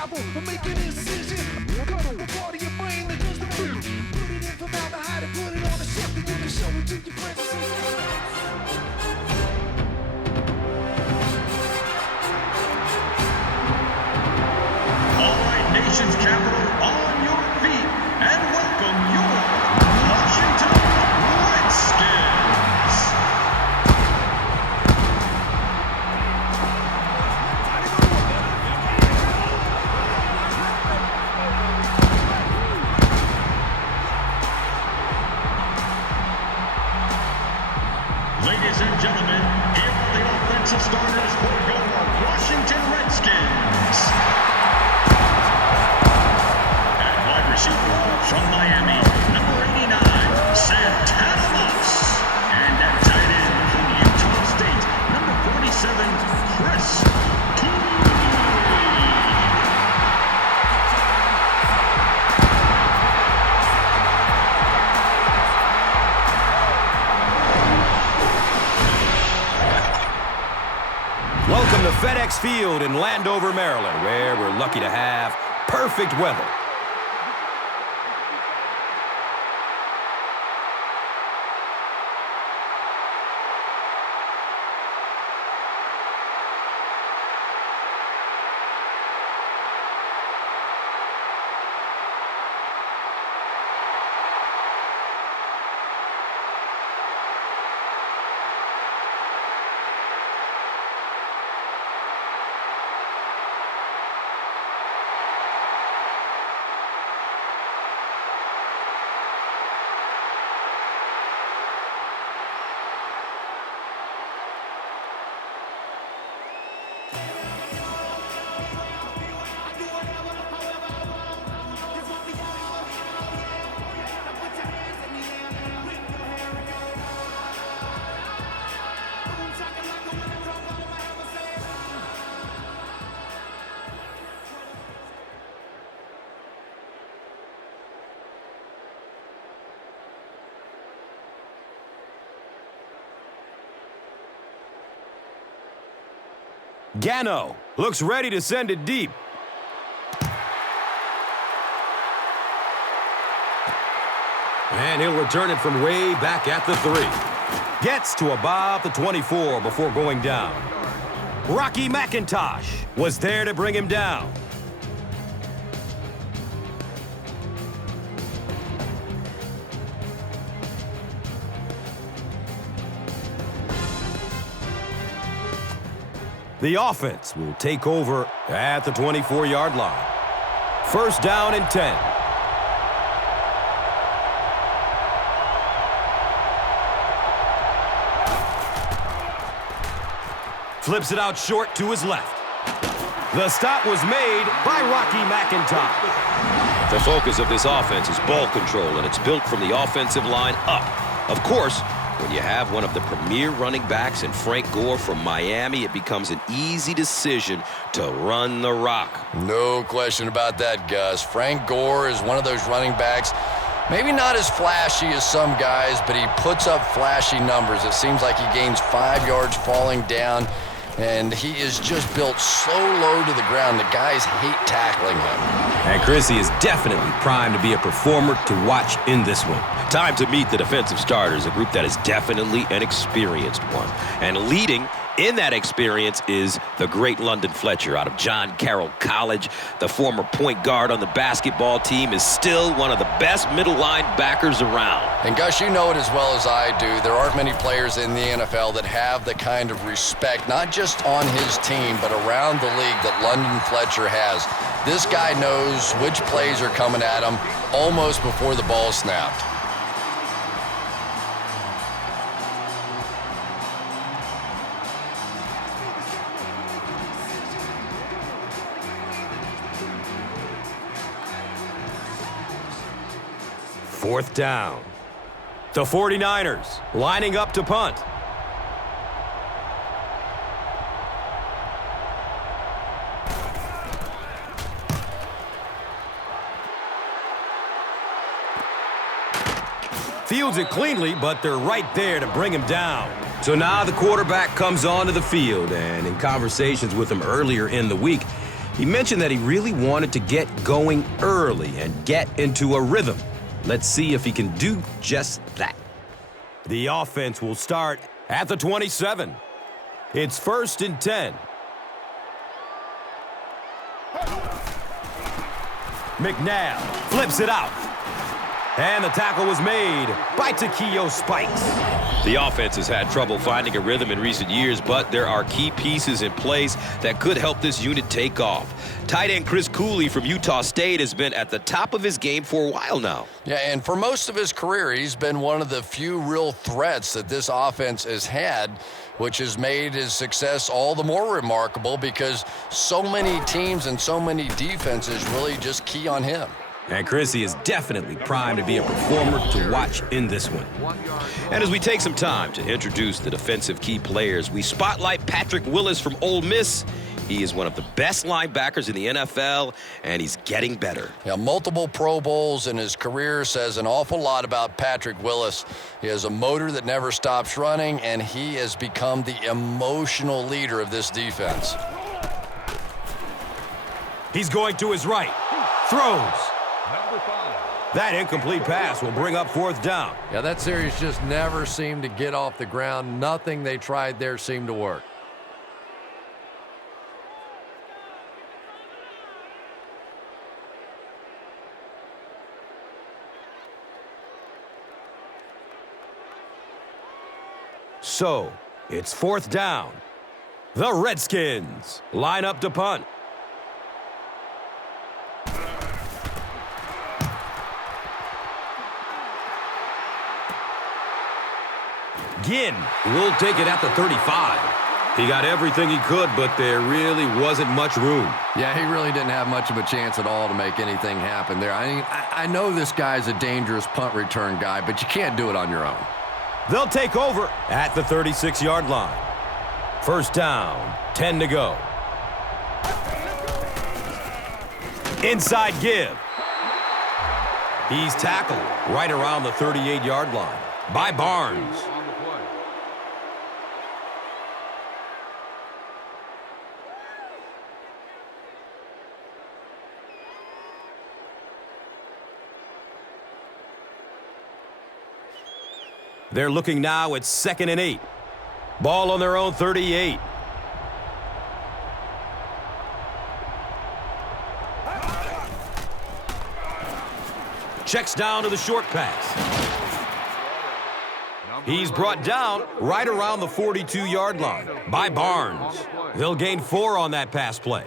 scalpel for making an incision. Cut up a part of your brain that does the move. Put it in formaldehyde and put it on a shelf that you can show it to your friends. All right, nation's capital, on your feet, and welcome your Washington Redskins. Ladies and gentlemen, here are the offensive starters for your Washington Redskins. At wide receiver from Miami, number 89, Santana Moss. And at tight end from Utah State, number 47, Chris Cooley. Welcome to FedEx Field in Landover, Maryland, where we're lucky to have perfect weather. Gano looks ready to send it deep. And he'll return it from way back at the 3. Gets to about the 24 before going down. Rocky McIntosh was there to bring him down. The offense will take over at the 24-yard line. First down and 10. Flips it out short to his left. The stop was made by Rocky McIntosh. The focus of this offense is ball control, and it's built from the offensive line up. Of course, when you have one of the premier running backs in Frank Gore from Miami, it becomes an easy decision to run the rock. No question about that, Gus. Frank Gore is one of those running backs, maybe not as flashy as some guys, but he puts up flashy numbers. It seems like he gains 5 yards falling down, and he is just built so low to the ground, the guys hate tackling him. And Chrissy is definitely primed to be a performer to watch in this one. Time to meet the defensive starters, a group that is definitely an experienced one. And leading in that experience is the great London Fletcher out of John Carroll College. The former point guard on the basketball team is still one of the best middle linebackers around. And Gus, you know it as well as I do. There aren't many players in the NFL that have the kind of respect, not just on his team, but around the league that London Fletcher has. This guy knows which plays are coming at him almost before the ball snapped. Fourth down. The 49ers lining up to punt. Fields it cleanly, but they're right there to bring him down. So now the quarterback comes onto the field, and in conversations with him earlier in the week, He mentioned that he really wanted to get going early and get into a rhythm. Let's see if he can do just that. The offense will start at the 27. It's 1st and 10. McNabb flips it out. And the tackle was made by Takeo Spikes. The offense has had trouble finding a rhythm in recent years, but there are key pieces in place that could help this unit take off. Tight end Chris Cooley from Utah State has been at the top of his game for a while now. Yeah, and for most of his career, he's been one of the few real threats that this offense has had, which has made his success all the more remarkable because so many teams and so many defenses really just key on him. And Chrissy is definitely primed to be a performer to watch in this one. And as we take some time to introduce the defensive key players, we spotlight Patrick Willis from Ole Miss. He is one of the best linebackers in the NFL, and he's getting better. Yeah, multiple Pro Bowls in his career says an awful lot about Patrick Willis. He has a motor that never stops running, and he has become the emotional leader of this defense. He's going to his right. Throws. That incomplete pass will bring up 4th down. Yeah, that series just never seemed to get off the ground. Nothing they tried there seemed to work. So, it's 4th down. The Redskins line up to punt. Ginn will take it at the 35. He got everything he could, but there really wasn't much room. Yeah, he really didn't have much of a chance at all to make anything happen there. I mean, I know this guy's a dangerous punt return guy, but you can't do it on your own. They'll take over at the 36-yard line. 1st down, 10 to go. Inside give. He's tackled right around the 38-yard line by Barnes. They're looking now at 2nd and 8. Ball on their own 38. Checks down to the short pass. He's brought down right around the 42-yard line by Barnes. They'll gain 4 on that pass play.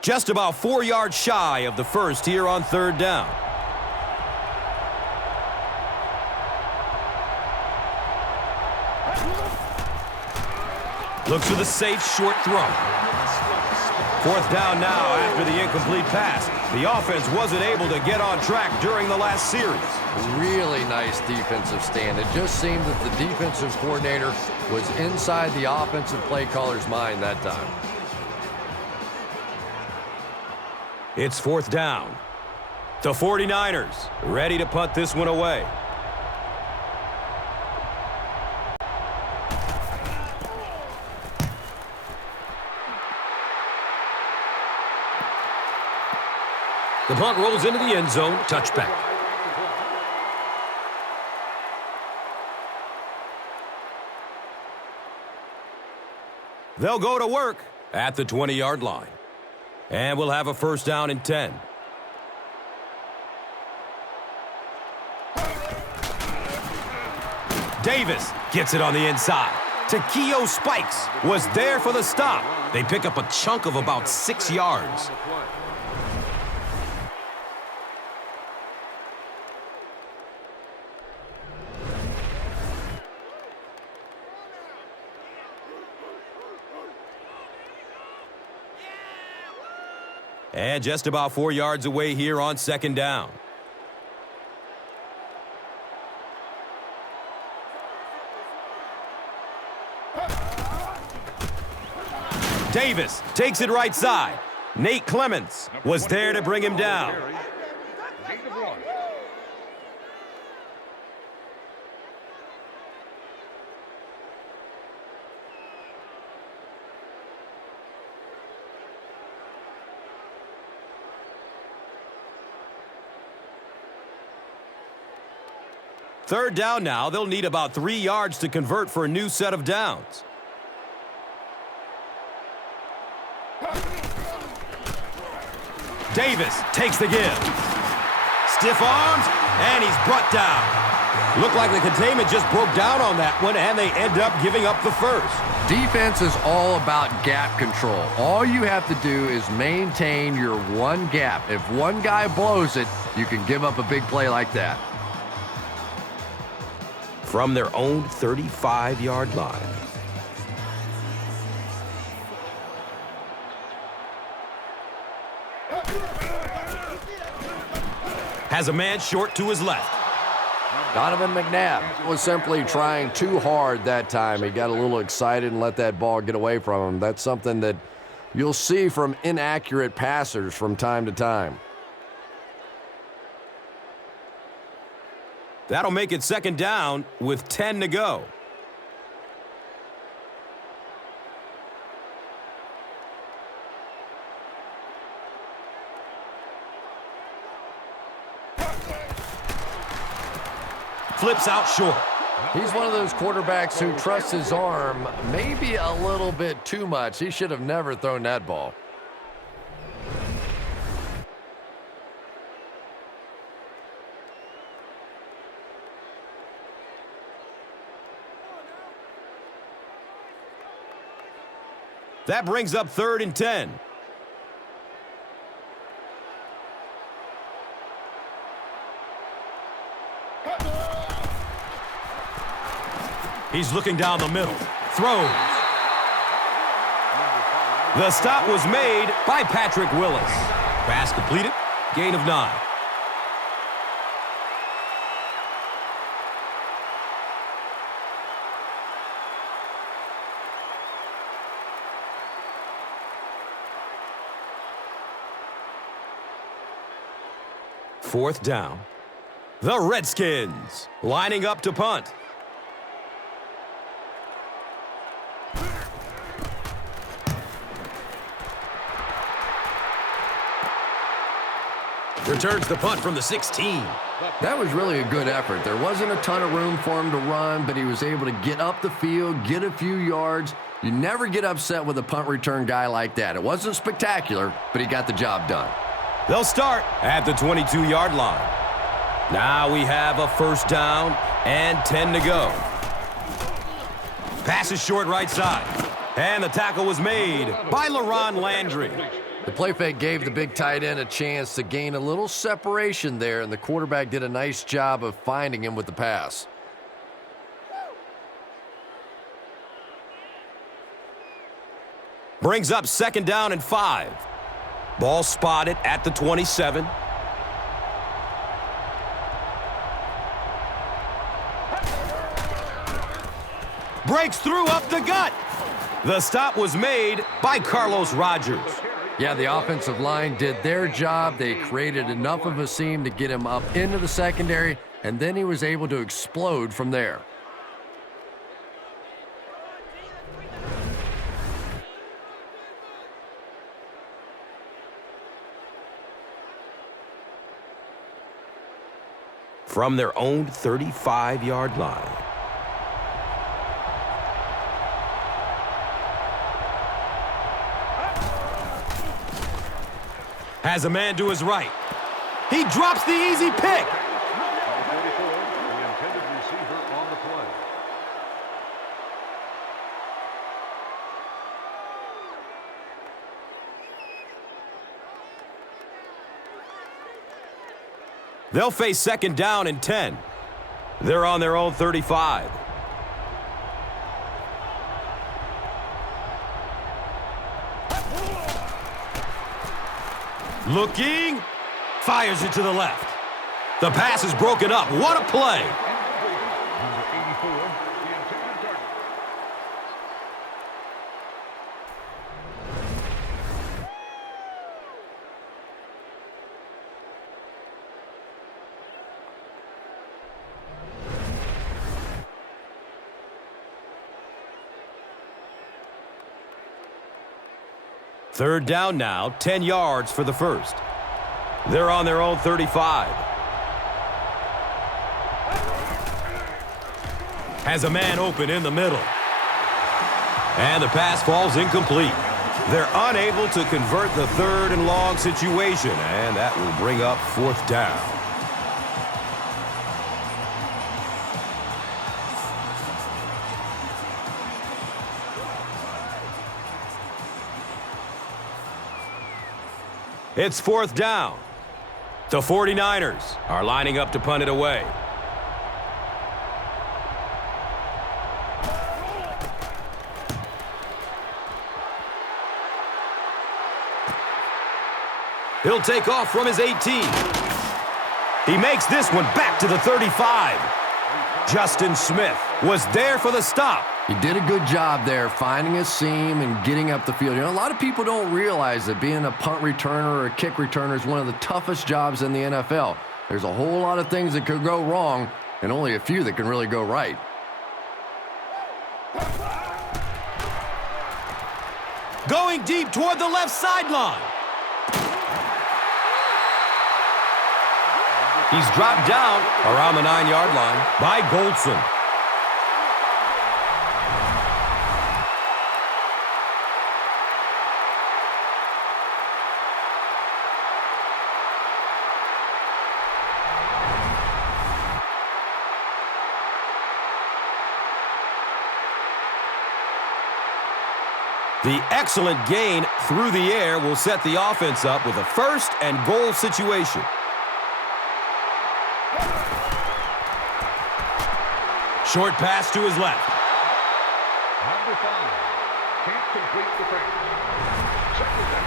Just about 4 yards shy of the first here on 3rd down. Looks for the safe short throw. 4th down now after the incomplete pass. The offense wasn't able to get on track during the last series. Really nice defensive stand. It just seemed that the defensive coordinator was inside the offensive play caller's mind that time. It's 4th down. The 49ers ready to punt this one away. The punt rolls into the end zone. Touchback. They'll go to work at the 20-yard line. And we'll have a 1st down and 10. Davis gets it on the inside. Takeo Spikes was there for the stop. They pick up a chunk of about 6 yards. And just about 4 yards away here on 2nd down. Davis takes it right side. Nate Clements was there to bring him down. Third down now. They'll need about 3 yards to convert for a new set of downs. Davis takes the give. Stiff arms, and he's brought down. Looked like the containment just broke down on that one, and they end up giving up the first. Defense is all about gap control. All you have to do is maintain your one gap. If one guy blows it, you can give up a big play like that. From their own 35-yard line. Has a man short to his left. Donovan McNabb was simply trying too hard that time. He got a little excited and let that ball get away from him. That's something that you'll see from inaccurate passers from time to time. That'll make it second down with 10 to go. Flips out short. He's one of those quarterbacks who trusts his arm maybe a little bit too much. He should have never thrown that ball. That brings up 3rd and 10. He's looking down the middle. Throws. The stop was made by Patrick Willis. Pass completed. Gain of 9. Fourth down. The Redskins lining up to punt. Returns the punt from the 16. That was really a good effort. There wasn't a ton of room for him to run, but he was able to get up the field, get a few yards. You never get upset with a punt return guy like that. It wasn't spectacular, but he got the job done. They'll start at the 22-yard line. Now we have a first down and 10 to go. Pass is short right side. And the tackle was made by LaRon Landry. The play fake gave the big tight end a chance to gain a little separation there, and the quarterback did a nice job of finding him with the pass. Brings up second down and 5. Ball spotted at the 27. Breaks through up the gut. The stop was made by Carlos Rogers. Yeah, the offensive line did their job. They created enough of a seam to get him up into the secondary, and then he was able to explode from there. From their own 35-yard line. Has a man to his right. He drops the easy pick. They'll face second down and 10. They're on their own 35. Looking, fires it to the left. The pass is broken up. What a play. Third down now, 10 yards for the first. They're on their own 35. has a man open in the middle. And the pass falls incomplete. They're unable to convert the 3rd and long situation, and that will bring up 4th down. It's 4th down. The 49ers are lining up to punt it away. He'll take off from his 18. He makes this one back to the 35. Justin Smith was there for the stop. He did a good job there finding a seam and getting up the field. You know, a lot of people don't realize that being a punt returner or a kick returner is one of the toughest jobs in the NFL. There's a whole lot of things that could go wrong and only a few that can really go right. Going deep toward the left sideline. He's dropped down around the 9-yard line by Goldson. The excellent gain through the air will set the offense up with a 1st and goal situation. Short pass to his left. Number 5 can't complete the pass. 2nd down.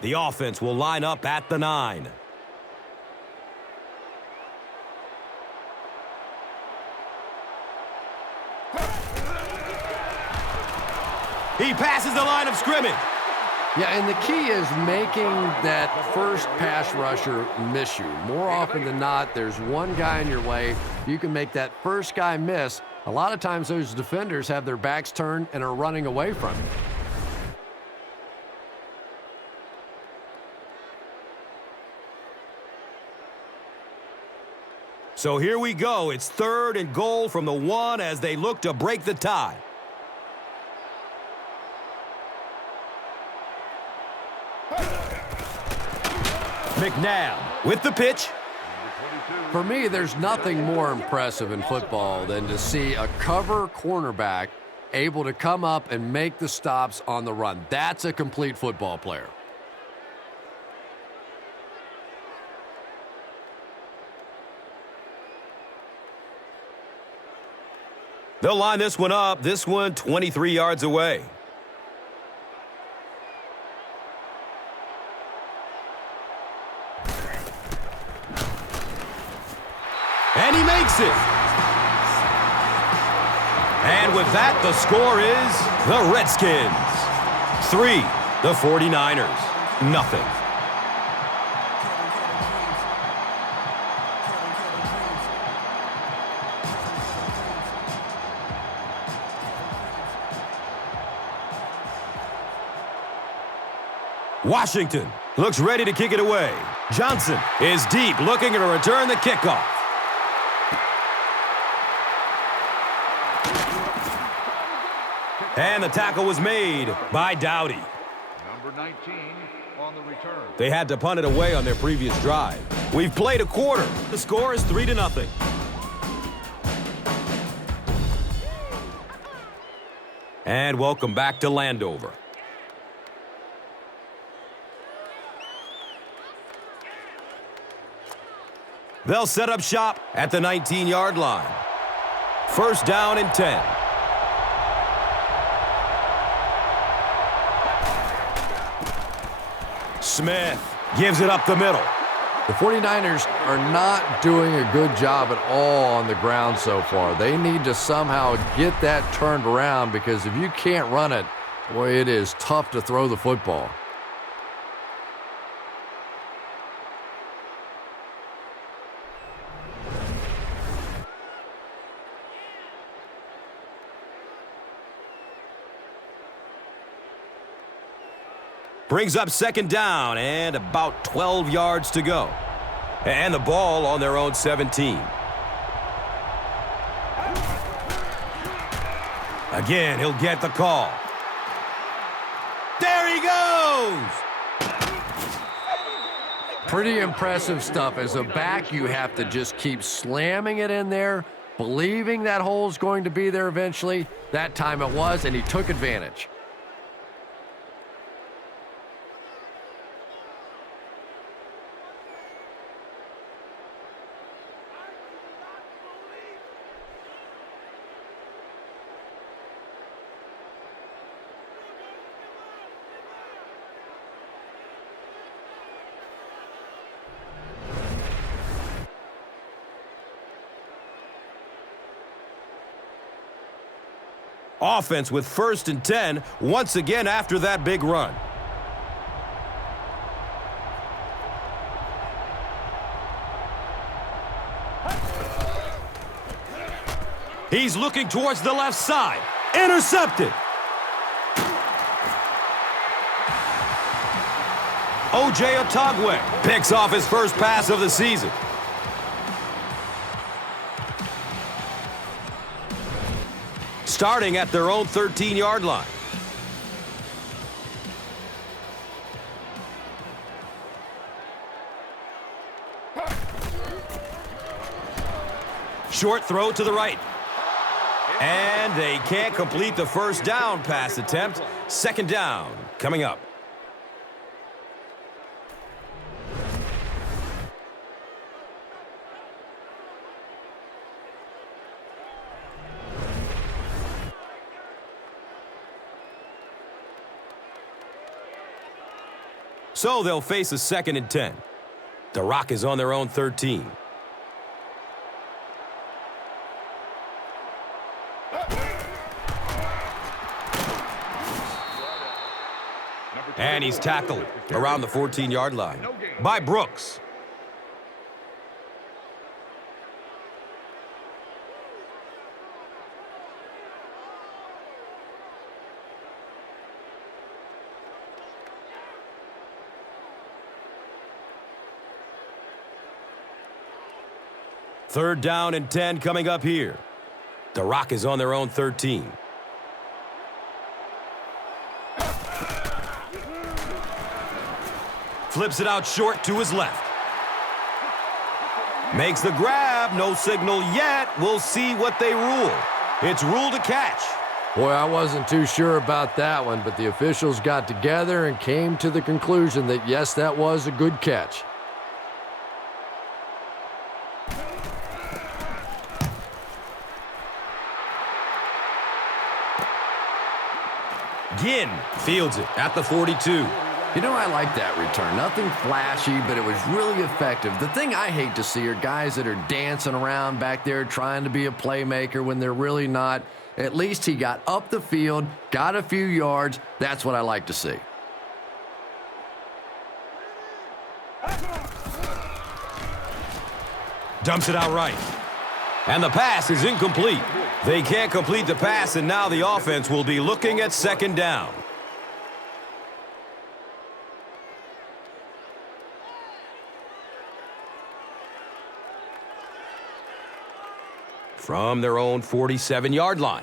The offense will line up at the 9. He passes the line of scrimmage. Yeah, and the key is making that first pass rusher miss you. More often than not, there's one guy in your way. You can make that first guy miss. A lot of times those defenders have their backs turned and are running away from you. So here we go. It's 3rd and goal from the 1 as they look to break the tie. McNabb with the pitch. For me, there's nothing more impressive in football than to see a cover cornerback able to come up and make the stops on the run. That's a complete football player. They'll line this one up. This one 23 yards away. And he makes it. And with that, the score is the Redskins 3, the 49ers nothing. Washington looks ready to kick it away. Johnson is deep, looking to return the kickoff. And the tackle was made by Dowdy. Number 19 on the return. They had to punt it away on their previous drive. We've played a quarter. The score is 3-0. And welcome back to Landover. They'll set up shop at the 19-yard line. 1st down and 10. Smith gives it up the middle. The 49ers are not doing a good job at all on the ground so far. They need to somehow get that turned around, because if you can't run it, boy, it is tough to throw the football. Brings up second down and about 12 yards to go. And the ball on their own 17. Again, he'll get the call. There he goes! Pretty impressive stuff. As a back, you have to just keep slamming it in there, believing that hole's going to be there eventually. That time it was, and he took advantage. Offense with 1st and 10 once again after that big run. He's looking towards the left side. Intercepted. O.J. Otagwe picks off his first pass of the season. Starting at their own 13-yard line. Short throw to the right. And they can't complete the first down pass attempt. Second down coming up. So they'll face a 2nd and 10. The Rock is on their own 13. And he's tackled around the 14-yard line by Brooks. Third down and 10 coming up here. The Rock is on their own 13. Flips it out short to his left. Makes the grab. No signal yet. We'll see what they rule. It's ruled a catch. Boy, I wasn't too sure about that one, but the officials got together and came to the conclusion that, yes, that was a good catch. Ginn fields it at the 42. You know, I like that return. Nothing flashy, but it was really effective. The thing I hate to see are guys that are dancing around back there trying to be a playmaker when they're really not. At least he got up the field, got a few yards. That's what I like to see. Dumps it out right. And the pass is incomplete. They can't complete the pass, and now the offense will be looking at second down. From their own 47-yard line.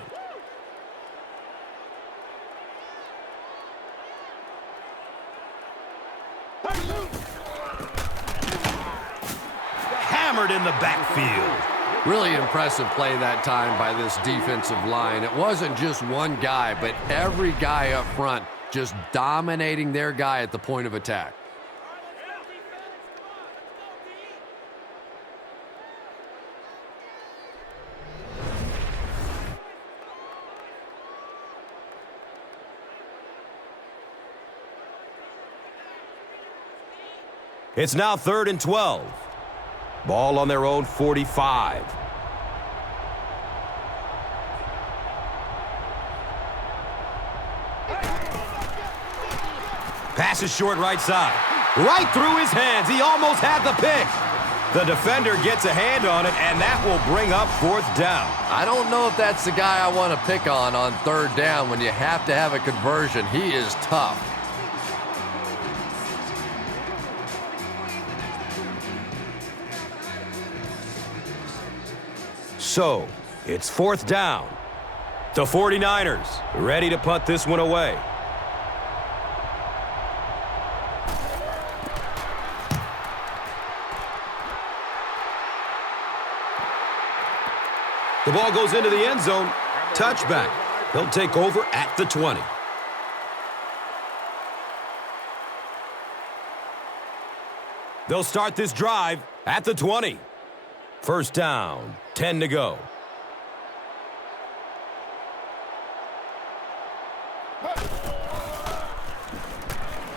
Hammered in the backfield. Really impressive play that time by this defensive line. It wasn't just one guy, but every guy up front just dominating their guy at the point of attack. It's now 3rd and 12. Ball on their own 45. Pass is short right side. Right through his hands. He almost had the pick. The defender gets a hand on it, and that will bring up 4th down. I don't know if that's the guy I want to pick on 3rd down when you have to have a conversion. He is tough. So, it's 4th down. The 49ers ready to punt this one away. The ball goes into the end zone. Touchback. They'll take over at the 20. They'll start this drive at the 20. 1st down, 10 to go.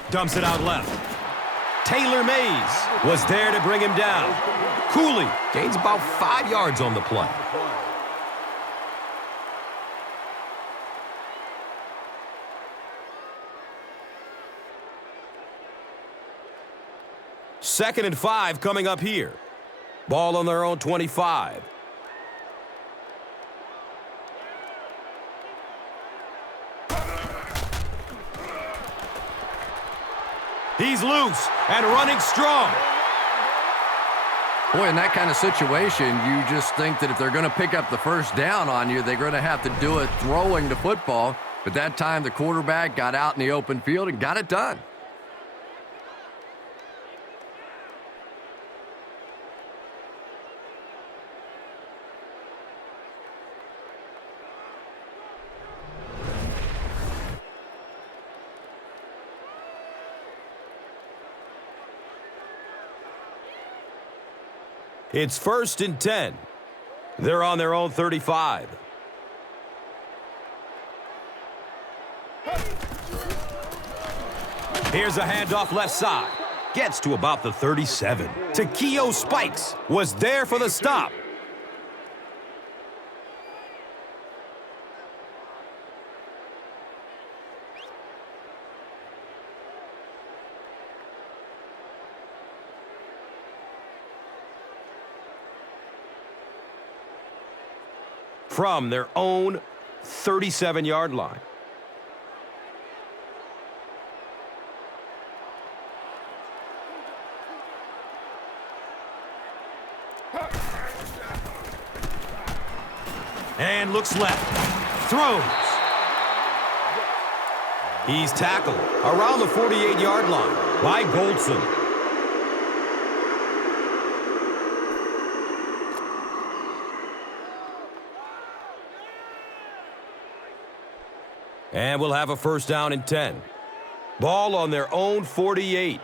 Dumps it out left. Taylor Mays was there to bring him down. Cooley gains about 5 yards on the play. Second and 5 coming up here. Ball on their own 25. He's loose and running strong. Boy, in that kind of situation, you just think that if they're going to pick up the 1st down on you, they're going to have to do it throwing the football. But that time, the quarterback got out in the open field and got it done. It's 1st and 10. They're on their own 35. Here's a handoff left side. Gets to about the 37. Takeo Spikes was there for the stop. From their own 37-yard line. And looks left. Throws. He's tackled around the 48-yard line by Goldson. And we'll have a 1st down and 10. Ball on their own 48.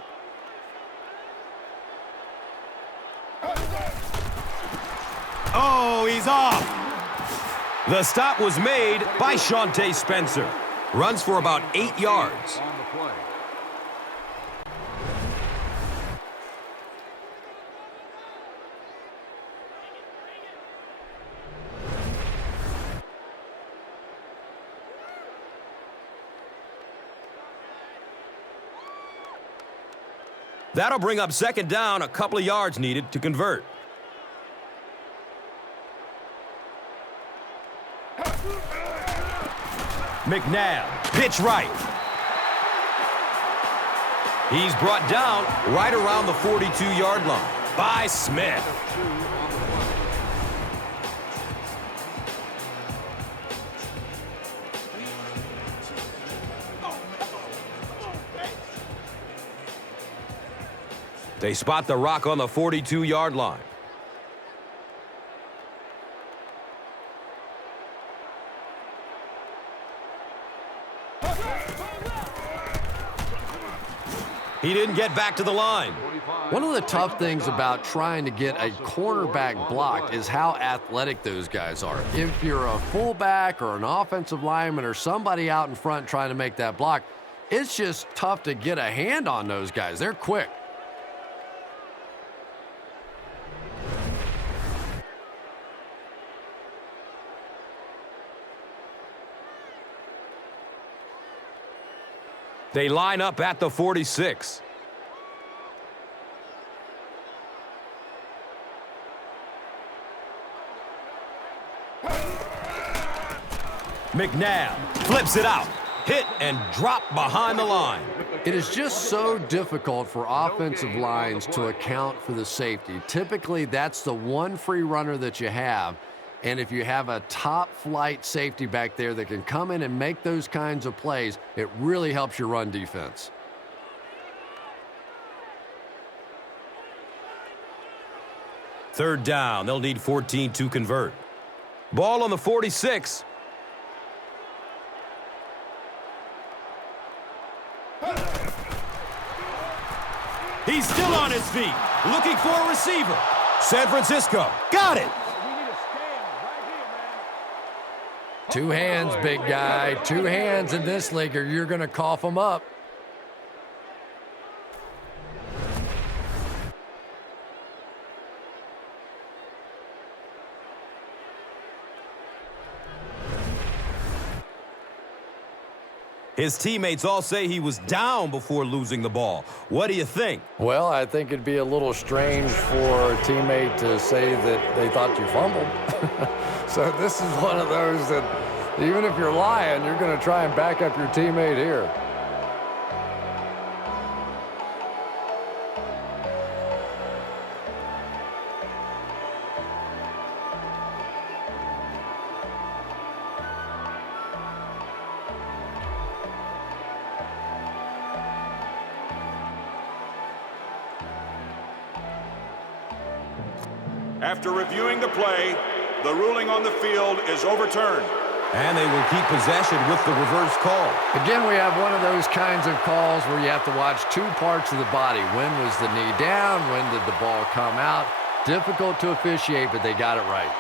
Oh, he's off. The stop was made by Shante Spencer. Runs for about 8 yards. That'll bring up 2nd down, a couple of yards needed to convert. McNabb, pitch right. He's brought down right around the 42-yard line by Smith. They spot the rock on the 42-yard line. He didn't get back to the line. One of the tough things about trying to get a cornerback blocked is how athletic those guys are. If you're a fullback or an offensive lineman or somebody out in front trying to make that block, it's just tough to get a hand on those guys. They're quick. They line up at the 46. McNabb flips it out. Hit and drop behind the line. It is just so difficult for offensive lines to account for the safety. Typically, that's the one free runner that you have. And if you have a top-flight safety back there that can come in and make those kinds of plays, it really helps your run defense. Third down. They'll need 14 to convert. Ball on the 46. He's still on his feet, looking for a receiver. San Francisco got it. Two hands, big guy. Two hands in this league or you're going to cough them up. His teammates all say he was down before losing the ball. What do you think? Well, I think it'd be a little strange for a teammate to say that they thought you fumbled. So this is one of those that even if you're lying, you're going to try and back up your teammate here. After reviewing the play, the ruling on the field is overturned. And they will keep possession with the reverse call. Again, we have one of those kinds of calls where you have to watch two parts of the body. When was the knee down? When did the ball come out? Difficult to officiate, but they got it right.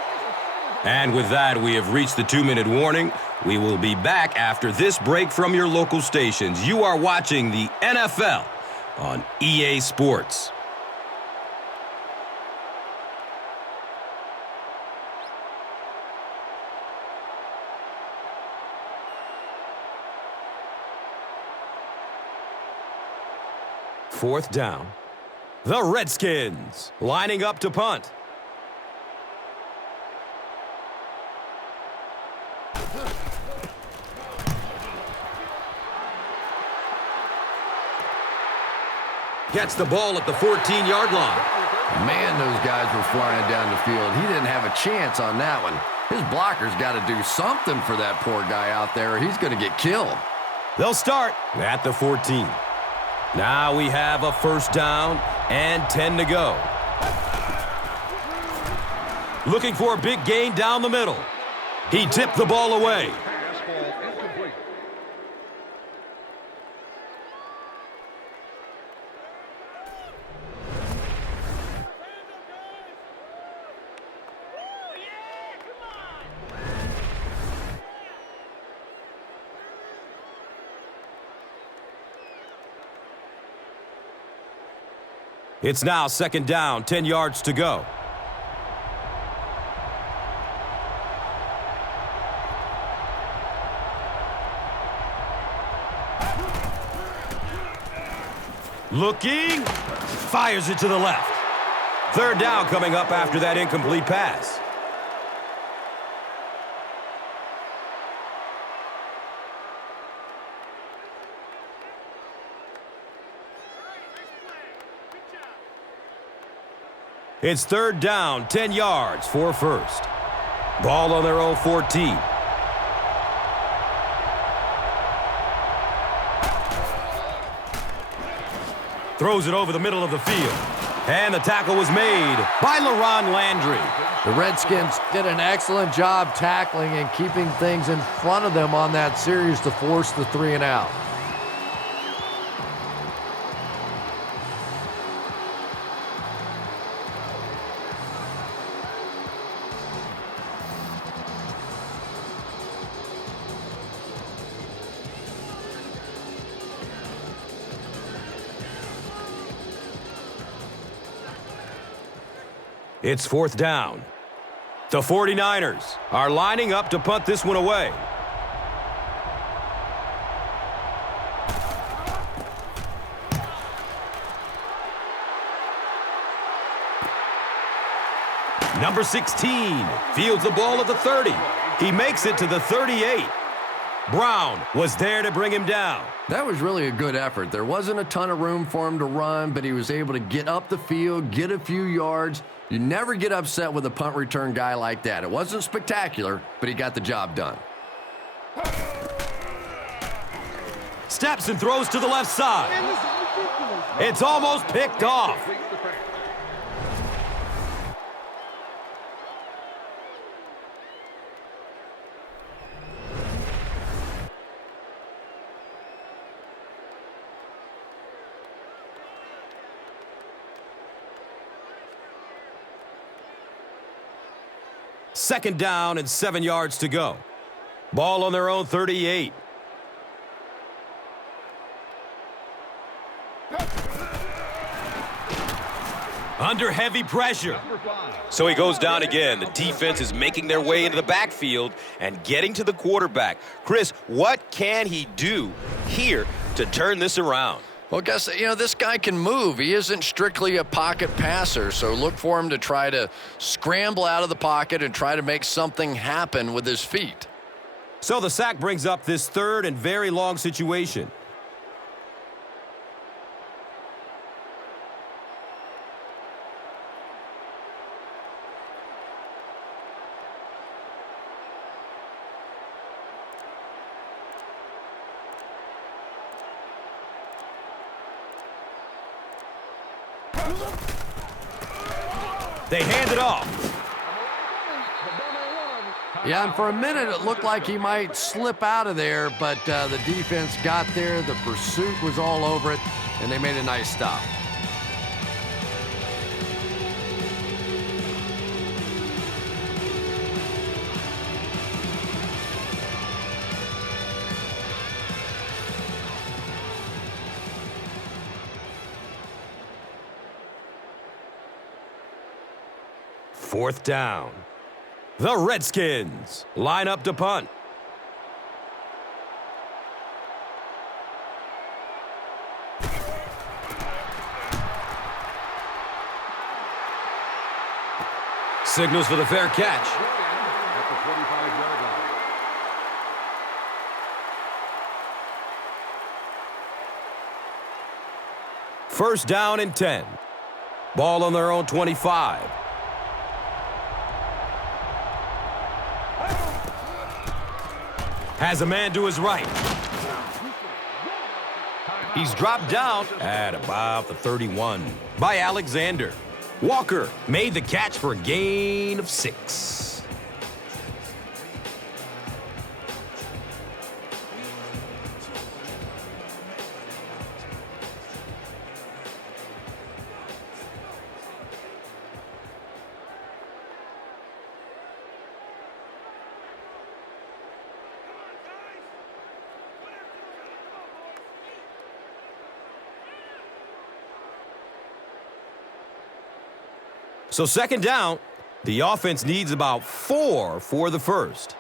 And with that, we have reached the 2-minute warning. We will be back after this break from your local stations. You are watching the NFL on EA Sports. Fourth down. The Redskins lining up to punt. Gets the ball at the 14-yard line. Man, those guys were flying down the field. He didn't have a chance on that one. His blocker's got to do something for that poor guy out there. He's going to get killed. They'll start at the 14. Now we have a first down and 10 to go. Looking for a big gain down the middle. He tipped the ball away. It's now second down, 10 yards to go. Looking, fires it to the left. Third down coming up after that incomplete pass. It's third down, 10 yards for first. Ball on their own 14. Throws it over the middle of the field. And the tackle was made by LaRon Landry. The Redskins did an excellent job tackling and keeping things in front of them on that series to force the 3-and-out. It's fourth down. The 49ers are lining up to punt this one away. Number 16 fields the ball at the 30. He makes it to the 38. Brown was there to bring him down. That was really a good effort. There wasn't a ton of room for him to run, but he was able to get up the field, get a few yards. You never get upset with a punt return guy like that. It wasn't spectacular, but he got the job done. Steps and throws to the left side. It's almost picked off. Second down and 7 yards to go. Ball on their own 38. Under heavy pressure. So he goes down again. The defense is making their way into the backfield and getting to the quarterback. Chris, what can he do here to turn this around? Well, Gus, this guy can move. He isn't strictly a pocket passer, so look for him to try to scramble out of the pocket and try to make something happen with his feet. So the sack brings up this third and very long situation. They hand it off. Yeah, and for a minute it looked like he might slip out of there, but the defense got there, the pursuit was all over it, and they made a nice stop. Fourth down. The Redskins line up to punt. Signals for the fair catch. At the 45-yard line. First down and 10. Ball on their own 25. Has a man to his right. He's dropped down at about the 31 by Alexander. Walker made the catch for a gain of 6. So second down, the offense needs about 4 for the first.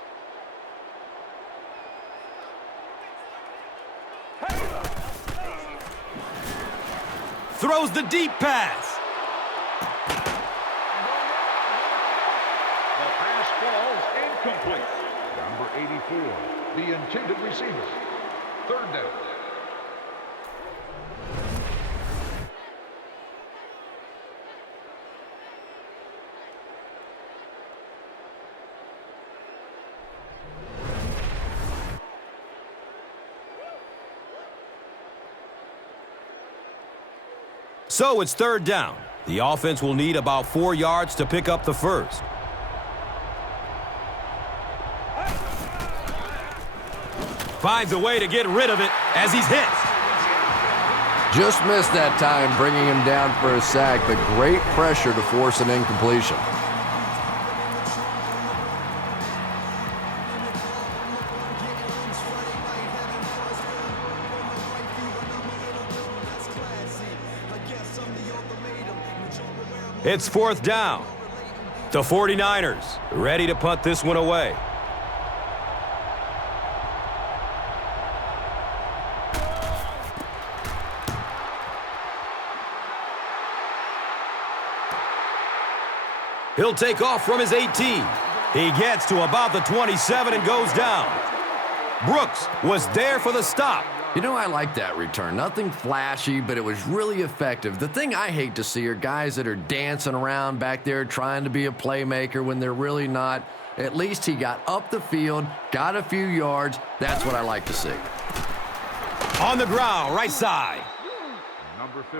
Throws the deep pass. The pass falls incomplete. Number 84, the intended receiver. Third down. So it's third down. The offense will need about 4 yards to pick up the first. Finds a way to get rid of it as he's hit. Just missed that time, bringing him down for a sack, but great pressure to force an incompletion. It's fourth down. The 49ers ready to punt this one away. He'll take off from his 18. He gets to about the 27 and goes down. Brooks was there for the stop. You know, I like that return. Nothing flashy, but it was really effective. The thing I hate to see are guys that are dancing around back there trying to be a playmaker when they're really not. At least he got up the field, got a few yards. That's what I like to see. On the ground, right side.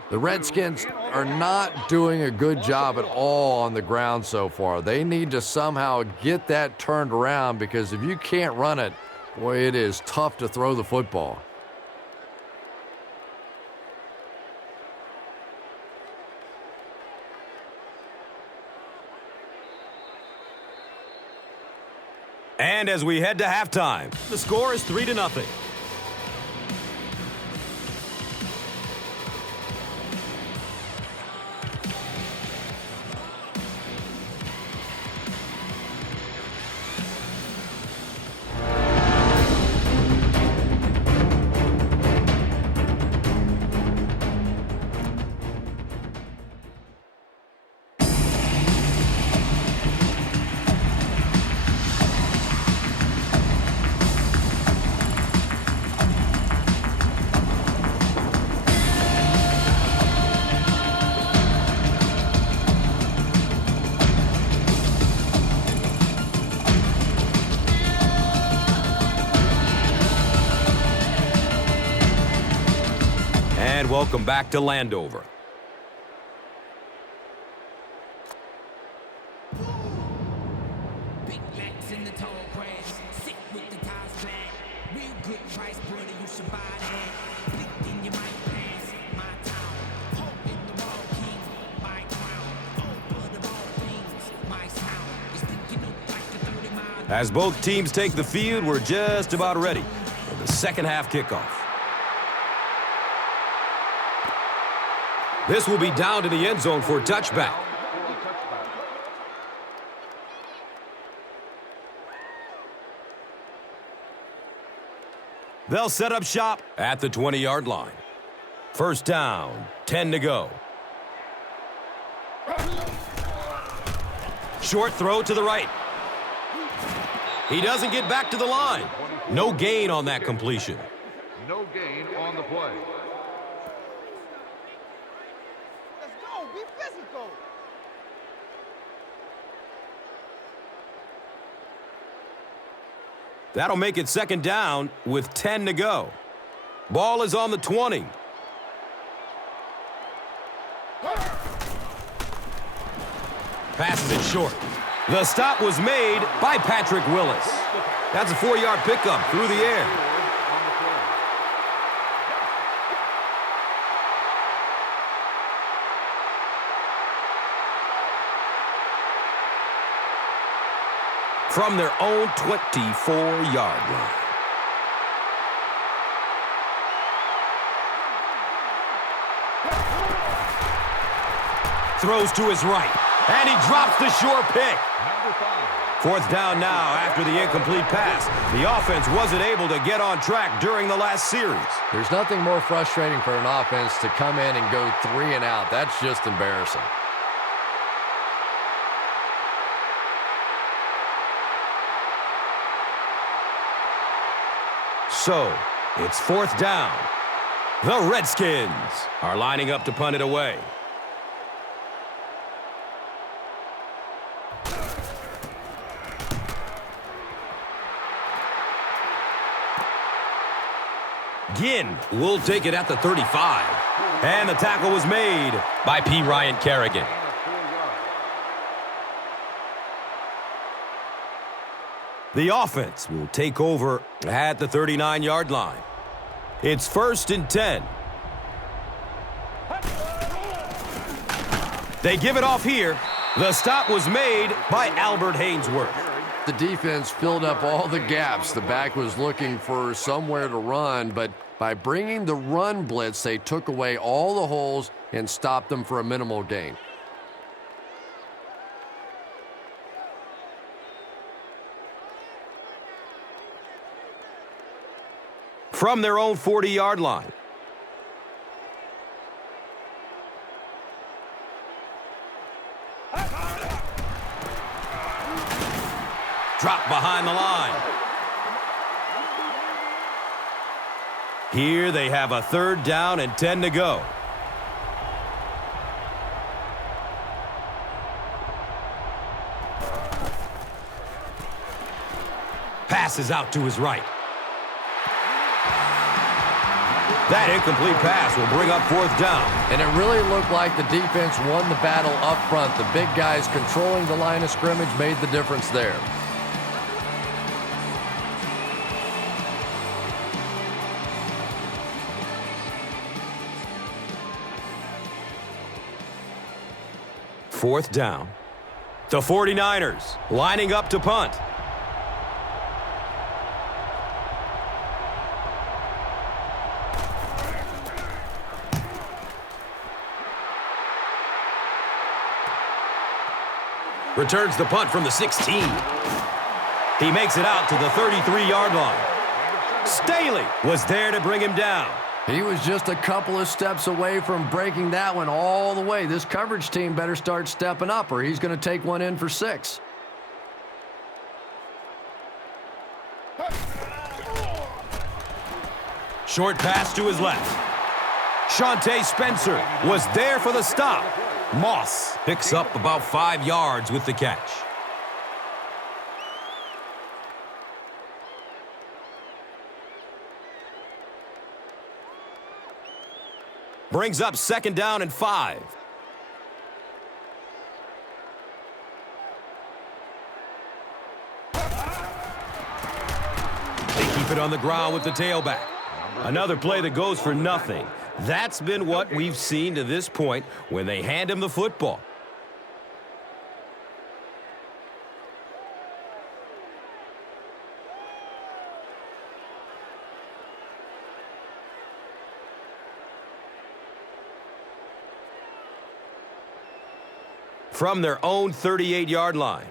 The Redskins are not doing a good job at all on the ground so far. They need to somehow get that turned around, because if you can't run it, boy, it is tough to throw the football. And as we head to halftime, the score is 3-0. And welcome back to Landover. Big blacks in the tall grass, sick with the ties black. Real good price, brother, you should buy that. Blick in your mic pass, my town. Hope in the wall, king, my crown. Oh, blood of all things, my sound. It's sticking up like a 30 mile. As both teams take the field, we're just about ready for the second half kickoff. This will be down to the end zone for a touchback. They'll set up shop at the 20-yard line. First down, 10 to go. Short throw to the right. He doesn't get back to the line. No gain on that completion. No gain on the play. That'll make it second down with 10 to go. Ball is on the 20. Passes it short. The stop was made by Patrick Willis. That's a 4-yard pickup through the air. From their own 24-yard line. Throws to his right, and he drops the short pick. Fourth down now after the incomplete pass. The offense wasn't able to get on track during the last series. There's nothing more frustrating for an offense to come in and go 3 and out. That's just embarrassing. So, it's fourth down. The Redskins are lining up to punt it away. Ginn will take it at the 35. And the tackle was made by P. Ryan Kerrigan. The offense will take over at the 39-yard line. It's 1st and 10. They give it off here. The stop was made by Albert Hainsworth. The defense filled up all the gaps. The back was looking for somewhere to run, but by bringing the run blitz, they took away all the holes and stopped them for a minimal gain. From their own 40-yard line. Drop behind the line. Here they have a 3rd down and 10 to go. Passes out to his right. That incomplete pass will bring up 4th down. And it really looked like the defense won the battle up front. The big guys controlling the line of scrimmage made the difference there. Fourth down. The 49ers lining up to punt. Returns the punt from the 16. He makes it out to the 33-yard line. Staley was there to bring him down. He was just a couple of steps away from breaking that one all the way. This coverage team better start stepping up or he's going to take one in for 6. Short pass to his left. Shante Spencer was there for the stop. Moss picks up about 5 yards with the catch. Brings up 2nd down and 5. They keep it on the ground with the tailback. Another play that goes for nothing. That's been what we've seen to this point when they hand him the football. From their own 38-yard line.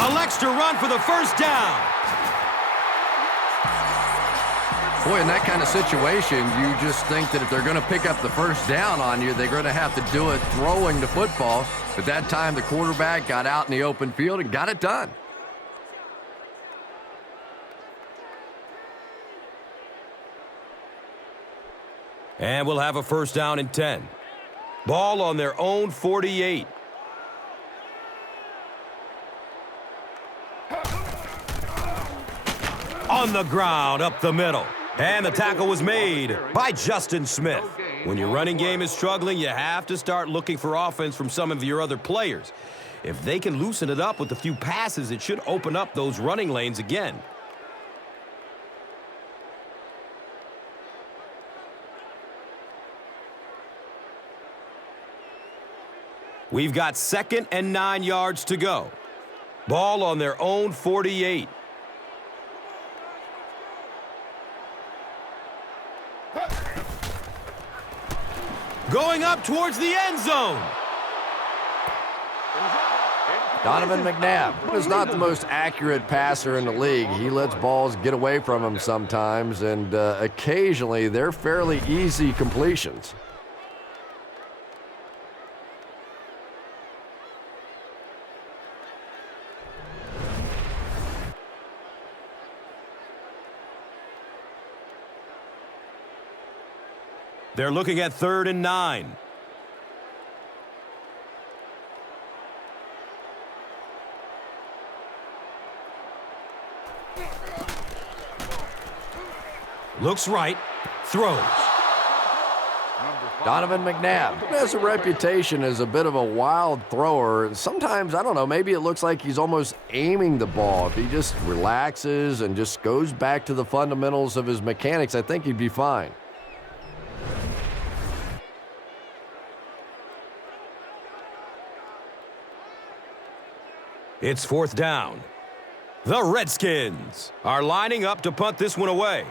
Elects to run for the 1st down. Boy, in that kind of situation, you just think that if they're going to pick up the 1st down on you, they're going to have to do it throwing the football. But that time, the quarterback got out in the open field and got it done. And we'll have a 1st down and 10. Ball on their own 48. On the ground, up the middle. And the tackle was made by Justin Smith. When your running game is struggling, you have to start looking for offense from some of your other players. If they can loosen it up with a few passes, it should open up those running lanes again. We've got 2nd and 9 yards to go. Ball on their own 48. Going up towards the end zone. Donovan McNabb is not the most accurate passer in the league. He lets balls get away from him sometimes, and occasionally they're fairly easy completions. They're looking at 3rd and 9. Looks right, throws. Donovan McNabb has a reputation as a bit of a wild thrower. Sometimes, I don't know, maybe it looks like he's almost aiming the ball. If he just relaxes and just goes back to the fundamentals of his mechanics, I think he'd be fine. It's 4th down. The Redskins are lining up to punt this one away.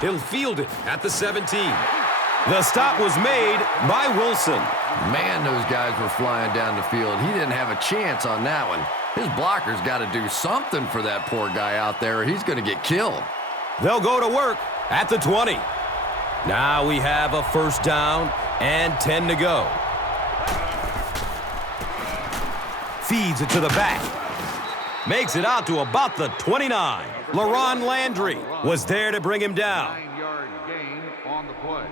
He'll field it at the 17. The stop was made by Wilson. Man, those guys were flying down the field. He didn't have a chance on that one. His blocker's got to do something for that poor guy out there, or he's going to get killed. They'll go to work at the 20. Now we have a first down and 10 to go. Feeds it to the back. Makes it out to about the 29. LaRon Landry was there to bring him down. 9-yard gain on the play.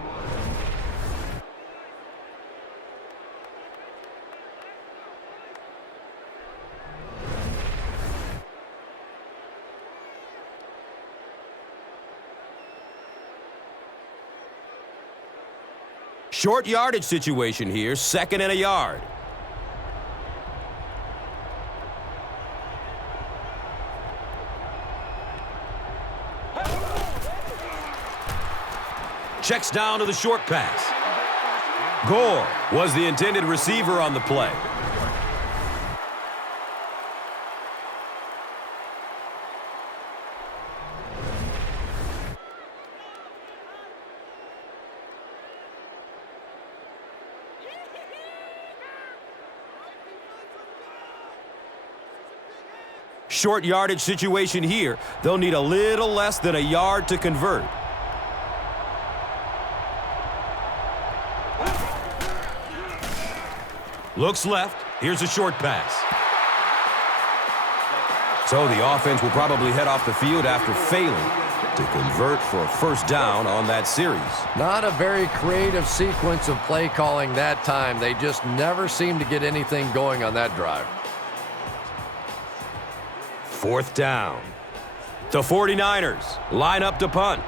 Short yardage situation here, 2nd and a yard. Checks down to the short pass. Gore was the intended receiver on the play. Short yardage situation here. They'll need a little less than a yard to convert. Looks left. Here's a short pass. So the offense will probably head off the field after failing to convert for a first down on that series. Not a very creative sequence of play calling that time. They just never seem to get anything going on that drive. 4th down. The 49ers line up to punt.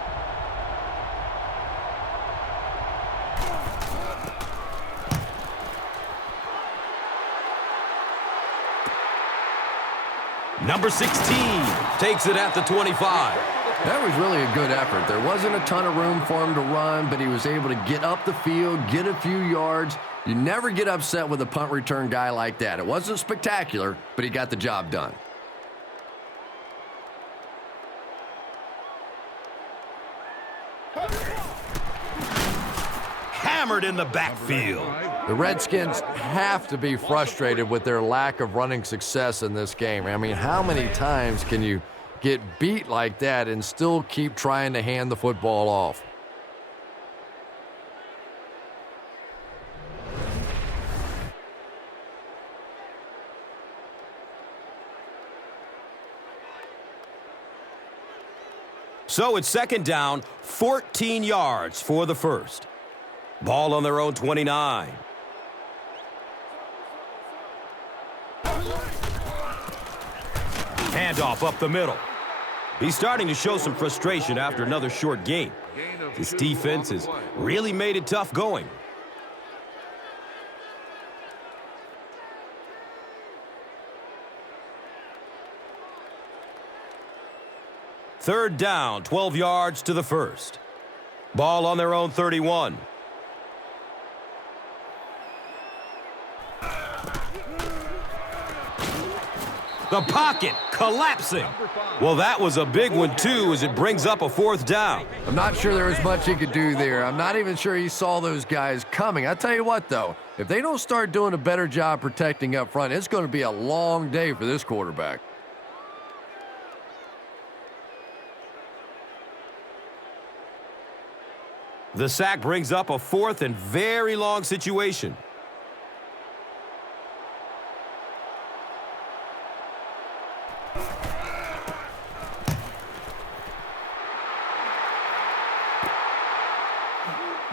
Number 16 takes it at the 25. That was really a good effort. There wasn't a ton of room for him to run, but he was able to get up the field, get a few yards. You never get upset with a punt return guy like that. It wasn't spectacular, but he got the job done. Hammered in the backfield. The Redskins have to be frustrated with their lack of running success in this game. I mean, how many times can you get beat like that and still keep trying to hand the football off? So it's 2nd down, 14 yards for the first. Ball on their own 29. Handoff up the middle. He's starting to show some frustration after another short gain. This defense has really made it tough going. Third down, 12 yards to the first. Ball on their own 31. The pocket collapsing. Well, that was a big one, too, as it brings up a 4th down. I'm not sure there was much he could do there. I'm not even sure he saw those guys coming. I tell you what, though, if they don't start doing a better job protecting up front, it's going to be a long day for this quarterback. The sack brings up a 4th and very long situation.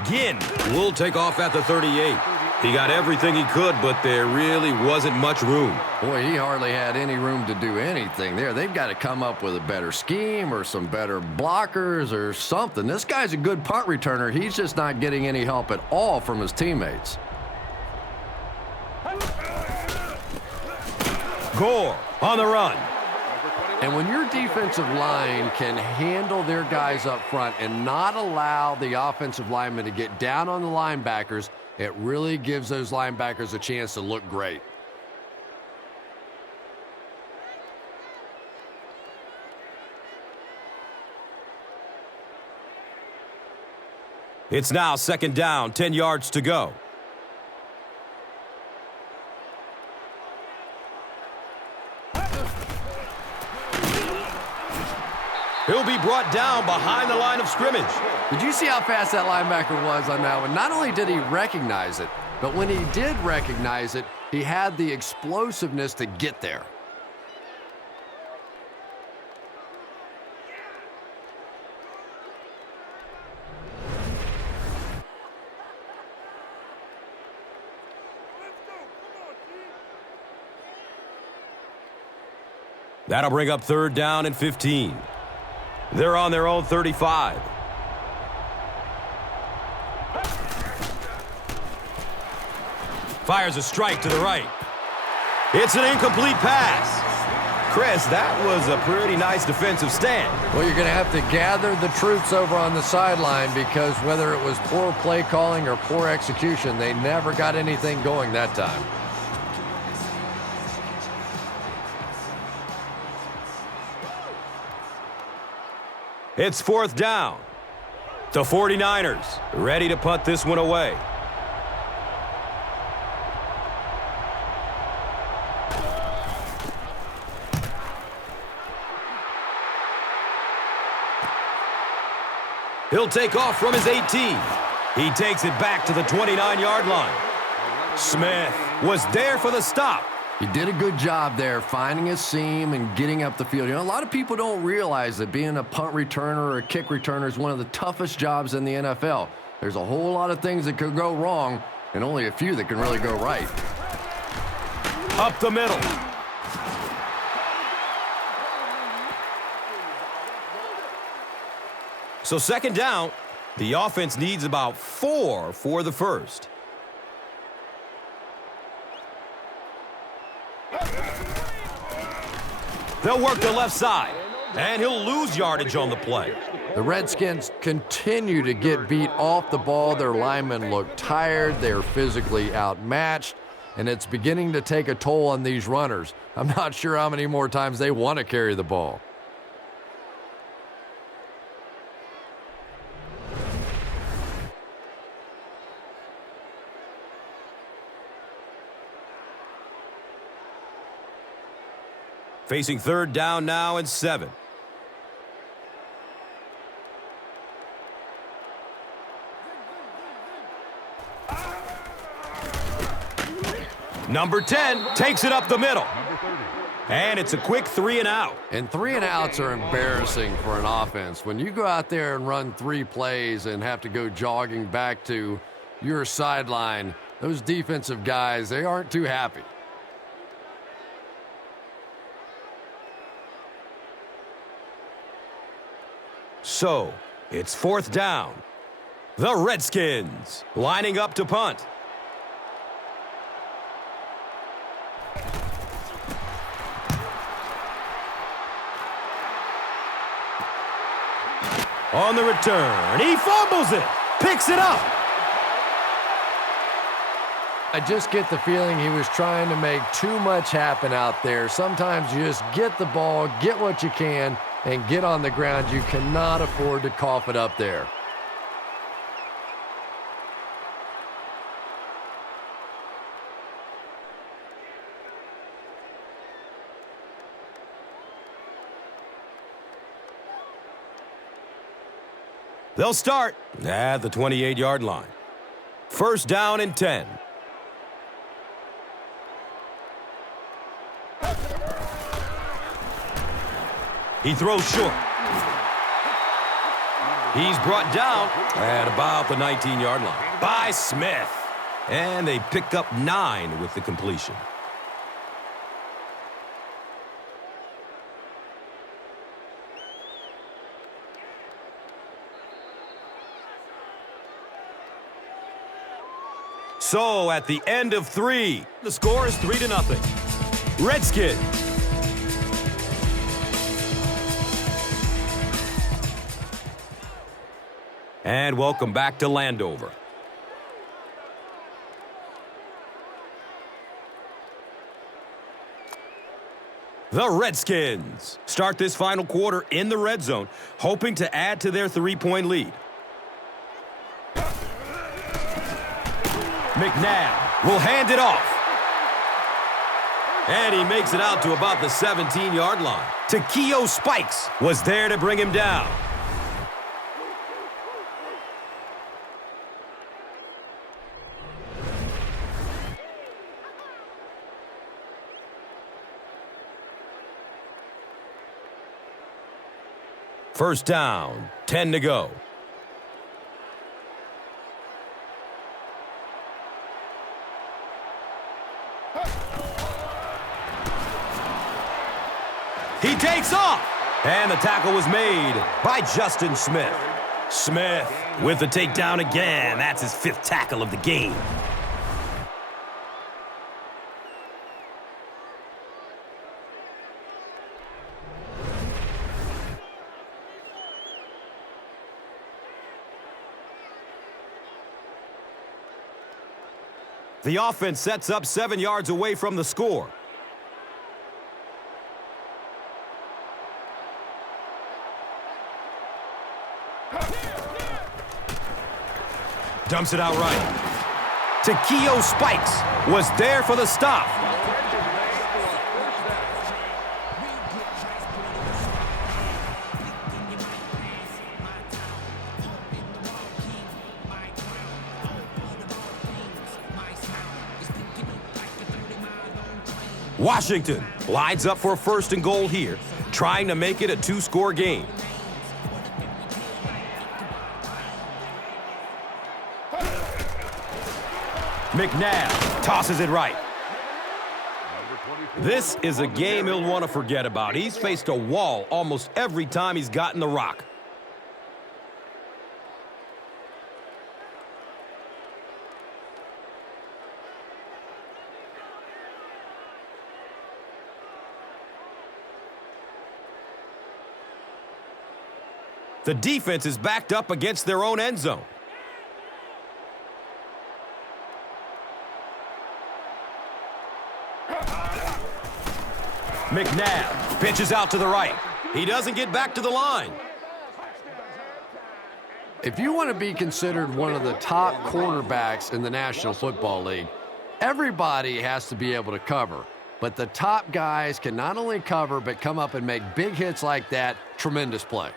Ginn will take off at the 38. He got everything he could, but there really wasn't much room. Boy, he hardly had any room to do anything there. They've got to come up with a better scheme or some better blockers or something. This guy's a good punt returner. He's just not getting any help at all from his teammates. Gore on the run. And when your defensive line can handle their guys up front and not allow the offensive linemen to get down on the linebackers, it really gives those linebackers a chance to look great. It's now 2nd down, 10 yards to go. He'll be brought down behind the line of scrimmage. Did you see how fast that linebacker was on that one? Not only did he recognize it, but when he did recognize it, he had the explosiveness to get there. That'll bring up 3rd down and 15. They're on their own 35. Fires a strike to the right. It's an incomplete pass. Chris, that was a pretty nice defensive stand. Well, you're going to have to gather the troops over on the sideline because whether it was poor play calling or poor execution, they never got anything going that time. It's 4th down. The 49ers ready to punt this one away. He'll take off from his 18. He takes it back to the 29-yard line. Smith was there for the stop. He did a good job there finding a seam and getting up the field. You know, a lot of people don't realize that being a punt returner or a kick returner is one of the toughest jobs in the NFL. There's a whole lot of things that could go wrong and only a few that can really go right. Up the middle. So 2nd down, the offense needs about 4 for the first. They'll work the left side, and he'll lose yardage on the play. The Redskins continue to get beat off the ball. Their linemen look tired. They're physically outmatched, and it's beginning to take a toll on these runners. I'm not sure how many more times they want to carry the ball. Facing 3rd down now and 7. Number 10 takes it up the middle. And it's a quick 3 and out. And 3 and outs are embarrassing for an offense. When you go out there and run 3 plays and have to go jogging back to your sideline, those defensive guys, they aren't too happy. So, it's 4th down. The Redskins lining up to punt. On the return, he fumbles it, picks it up. I just get the feeling he was trying to make too much happen out there. Sometimes you just get the ball, get what you can, and get on the ground. You cannot afford to cough it up there. They'll start at the 28-yard line. 1st down and 10. He throws short. He's brought down at about the 19-yard line by Smith. And they pick up 9 with the completion. So at the end of 3, the score is 3-0. Redskins. And welcome back to Landover. The Redskins start this final quarter in the red zone, hoping to add to their 3-point lead. McNabb will hand it off. And he makes it out to about the 17-yard line. Takeo Spikes was there to bring him down. First down, 10 to go. He takes off, and the tackle was made by Justin Smith. Smith with the takedown again. That's his 5th tackle of the game. The offense sets up 7 yards away from the score. Dumps it out right. Takeo Spikes was there for the stop. Washington lines up for a 1st and goal here, trying to make it a 2-score game. McNabb tosses it right. This is a game he'll want to forget about. He's faced a wall almost every time he's gotten the rock. The defense is backed up against their own end zone. McNabb pitches out to the right. He doesn't get back to the line. If you want to be considered one of the top cornerbacks in the National Football League, everybody has to be able to cover. But the top guys can not only cover, but come up and make big hits like that. Tremendous play.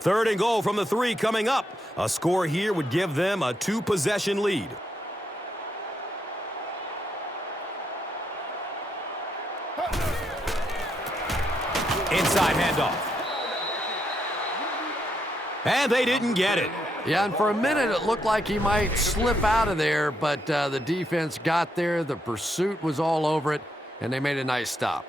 Third and goal from the 3 coming up. A score here would give them a 2-possession lead. Inside handoff. And they didn't get it. Yeah, and for a minute it looked like he might slip out of there, but the defense got there, the pursuit was all over it, and they made a nice stop.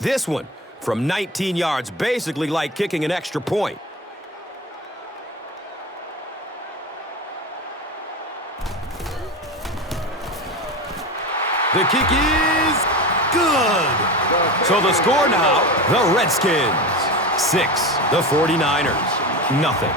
This one from 19 yards, basically like kicking an extra point. The kick is good. So the score now, the Redskins 6, the 49ers nothing.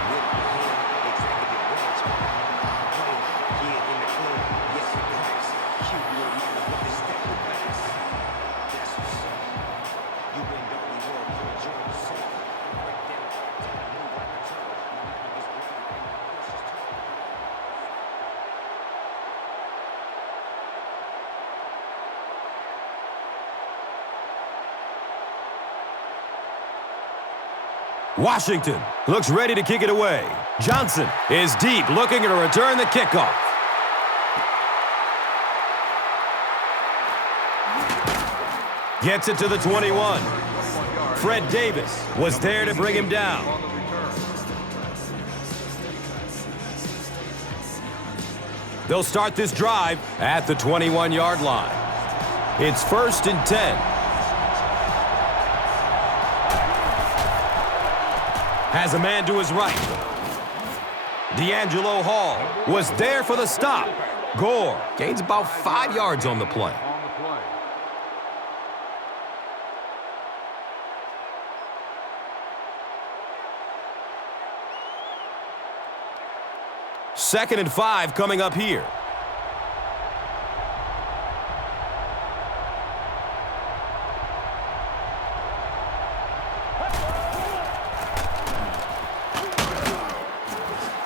Washington looks ready to kick it away. Johnson is deep, looking to return the kickoff. Gets it to the 21. Fred Davis was there to bring him down. They'll start this drive at the 21-yard line. It's 1st and 10. Has a man to his right. D'Angelo Hall was there for the stop. Gore gains about 5 yards on the play. 2nd and 5 coming up here.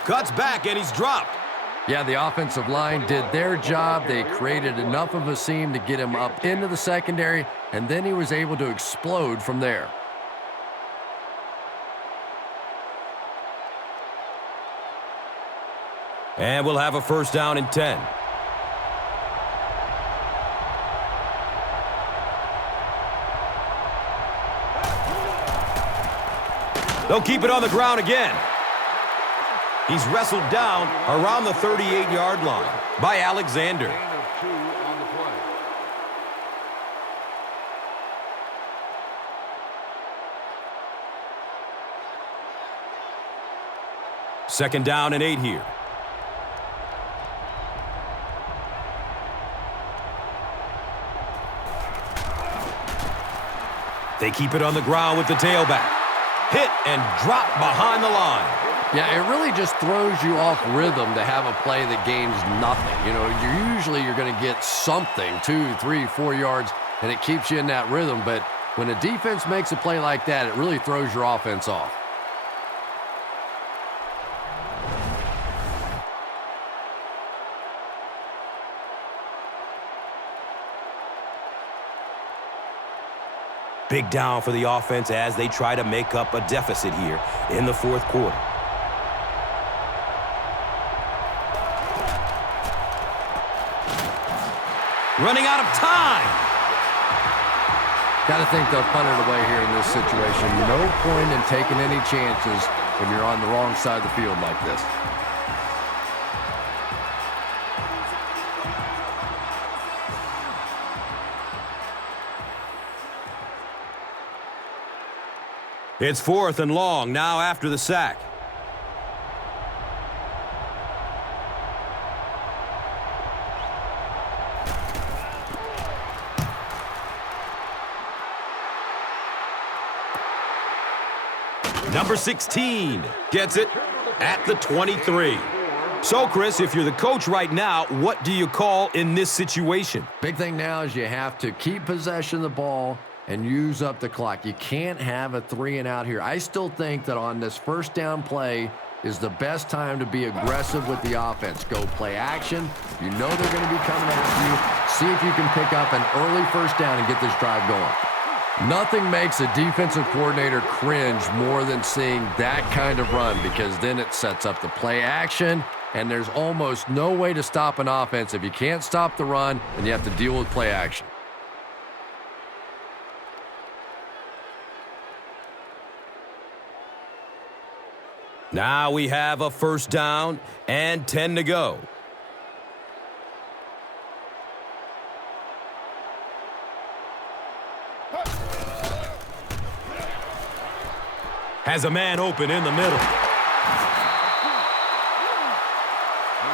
Cuts back, and he's dropped. Yeah, the offensive line did their job. They created enough of a seam to get him up into the secondary, and then he was able to explode from there. And we'll have a 1st down and 10. They'll keep it on the ground again. He's wrestled down around the 38-yard line by Alexander. Gain of 2 on the play. Second down and 8 here. They keep it on the ground with the tailback. Hit and drop behind the line. Yeah, it really just throws you off rhythm to have a play that gains nothing. You know, you're going to get something, 2, 3, 4 yards, and it keeps you in that rhythm. But when a defense makes a play like that, it really throws your offense off. Big down for the offense as they try to make up a deficit here in the 4th quarter. Running out of time. Got to think they'll punt it away here in this situation. No point in taking any chances when you're on the wrong side of the field like this. It's 4th and long now after the sack. Number 16 gets it at the 23. So, Chris, if you're the coach right now, what do you call in this situation? Big thing now is you have to keep possession of the ball and use up the clock. You can't have a 3-and-out here. I still think that on this 1st down play is the best time to be aggressive with the offense. Go play action. You know they're going to be coming after you. See if you can pick up an early 1st down and get this drive going. Nothing makes a defensive coordinator cringe more than seeing that kind of run, because then it sets up the play action, and there's almost no way to stop an offense if you can't stop the run and you have to deal with play action. Now we have a 1st down and 10 to go. Has a man open in the middle.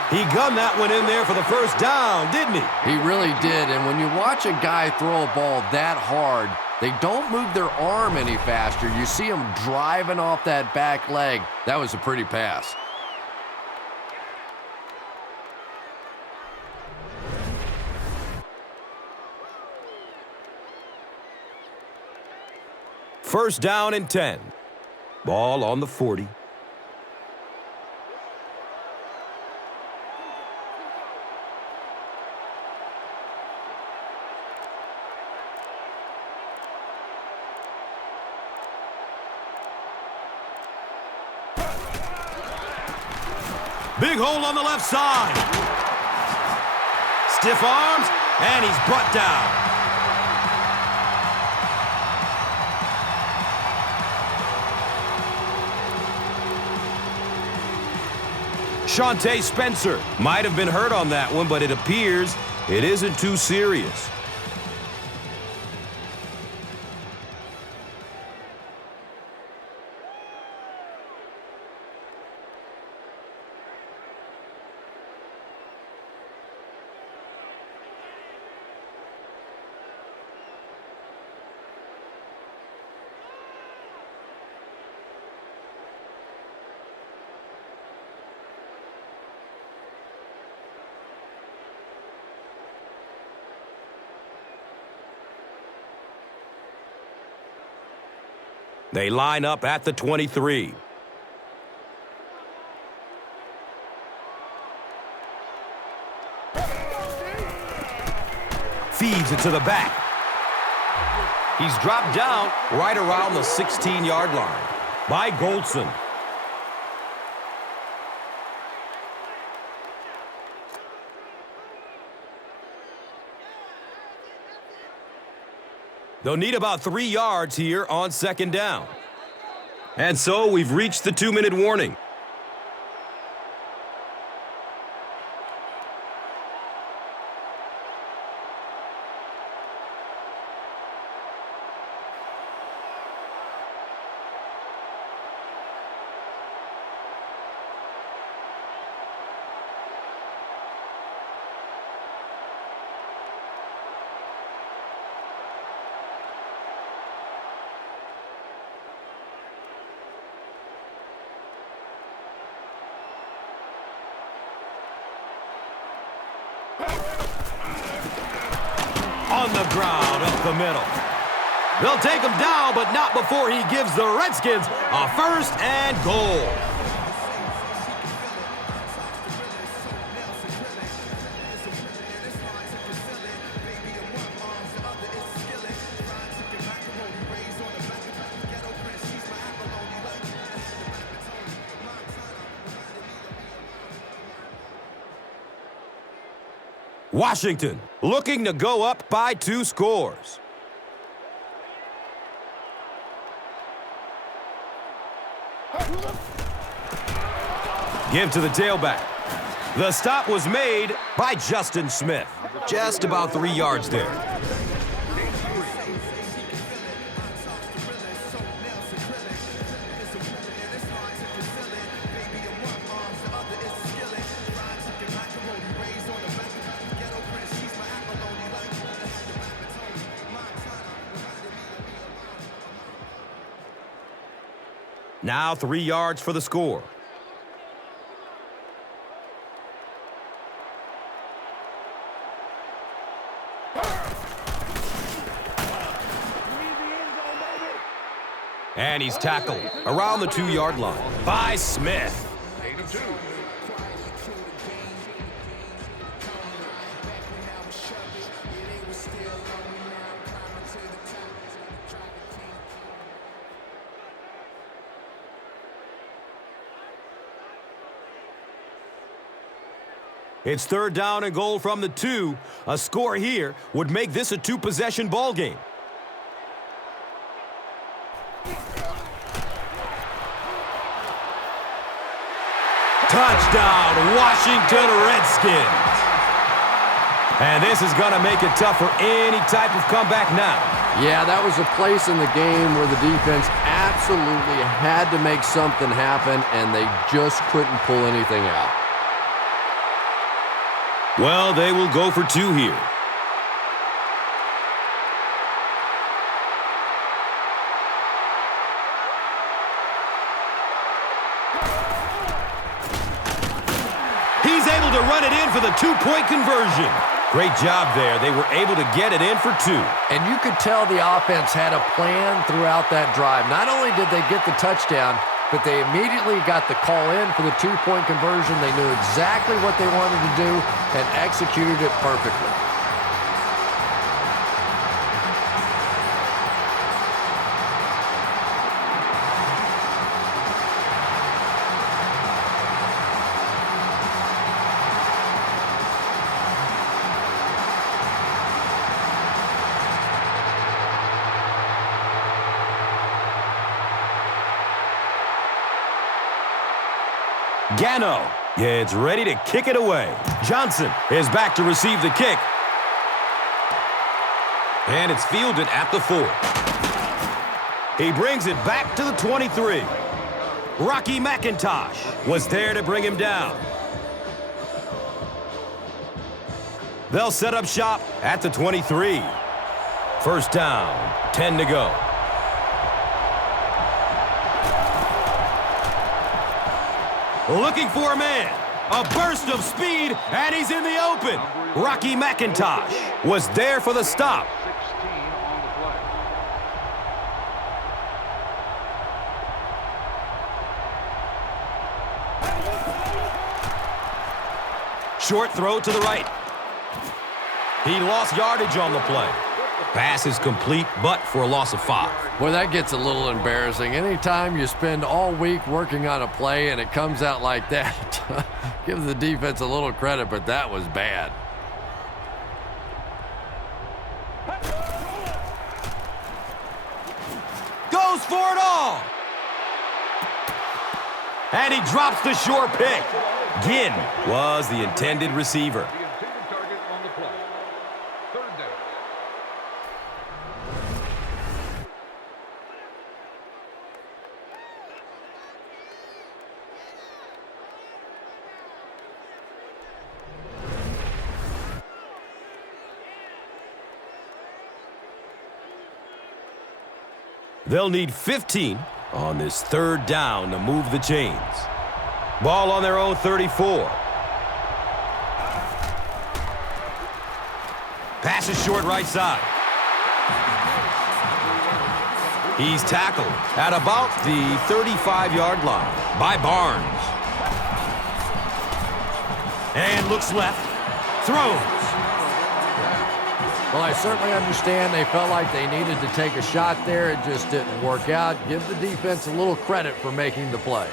He gunned that one in there for the 1st down, didn't he? He really did, and when you watch a guy throw a ball that hard, they don't move their arm any faster. You see him driving off that back leg. That was a pretty pass. First down and 10. Ball on the 40. Big hole on the left side. Stiff arms, and he's brought down. Shante Spencer might have been hurt on that one, but it appears it isn't too serious. They line up at the 23. Feeds it to the back. He's dropped down right around the 16-yard line by Goldson. They'll need about 3 yards here on second down. And so we've reached the 2-minute warning. On the ground, up the middle. They'll take him down, but not before he gives the Redskins a 1st and goal. Washington looking to go up by 2 scores. Give to the tailback. The stop was made by Justin Smith. Just about 3 yards there. Now 3 yards for the score. And he's tackled around the 2-yard line by Smith. It's 3rd down and goal from the 2. A score here would make this a 2-possession ball game. Touchdown, Washington Redskins. And this is going to make it tough for any type of comeback now. Yeah, that was a place in the game where the defense absolutely had to make something happen, and they just couldn't pull anything out. Well, they will go for 2 here. He's able to run it in for the 2-point conversion. Great job there. They were able to get it in for 2. And you could tell the offense had a plan throughout that drive. Not only did they get the touchdown, but they immediately got the call in for the 2-point conversion. They knew exactly what they wanted to do and executed it perfectly. Gano, it's ready to kick it away. Johnson is back to receive the kick. And it's fielded at the 4. He brings it back to the 23. Rocky McIntosh was there to bring him down. They'll set up shop at the 23. 1st down, 10 to go. Looking for a man. A burst of speed, and he's in the open. Rocky McIntosh was there for the stop. Short throw to the right. He lost yardage on the play. Pass is complete, but for a loss of 5. Boy, that gets a little embarrassing. Anytime you spend all week working on a play and it comes out like that, give the defense a little credit, but that was bad. Goes for it all. And he drops the short pick. Ginn was the intended receiver. The intended target on the play. Third down. They'll need 15 on this third down to move the chains. Ball on their own 34. Pass is short right side. He's tackled at about the 35-yard line by Barnes. And looks left. Throws. Well, I certainly understand they felt like they needed to take a shot there. It just didn't work out. Give the defense a little credit for making the play.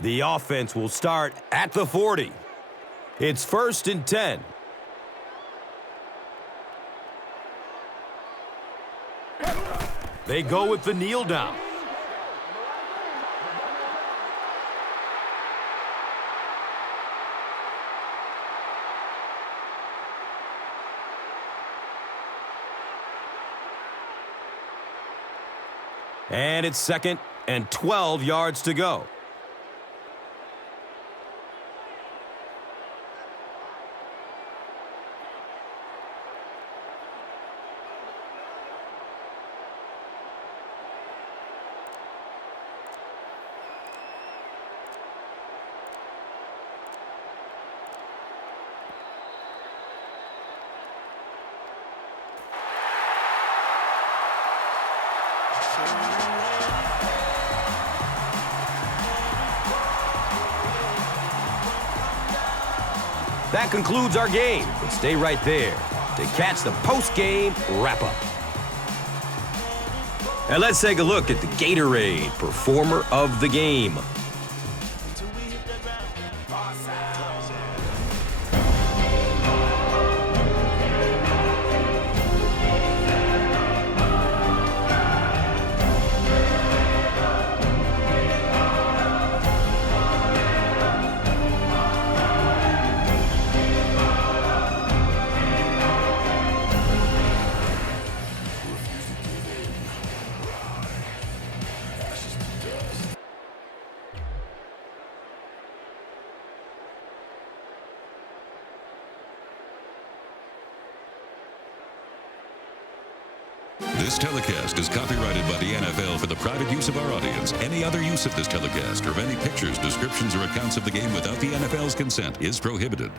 The offense will start at the 40. It's 1st and 10. They go with the kneel down. And it's 2nd and 12 yards to go. That concludes our game, but stay right there to catch the post-game wrap-up. And let's take a look at the Gatorade Performer of the Game. This telecast is copyrighted by the NFL for the private use of our audience. Any other use of this telecast or of any pictures, descriptions, or accounts of the game without the NFL's consent is prohibited.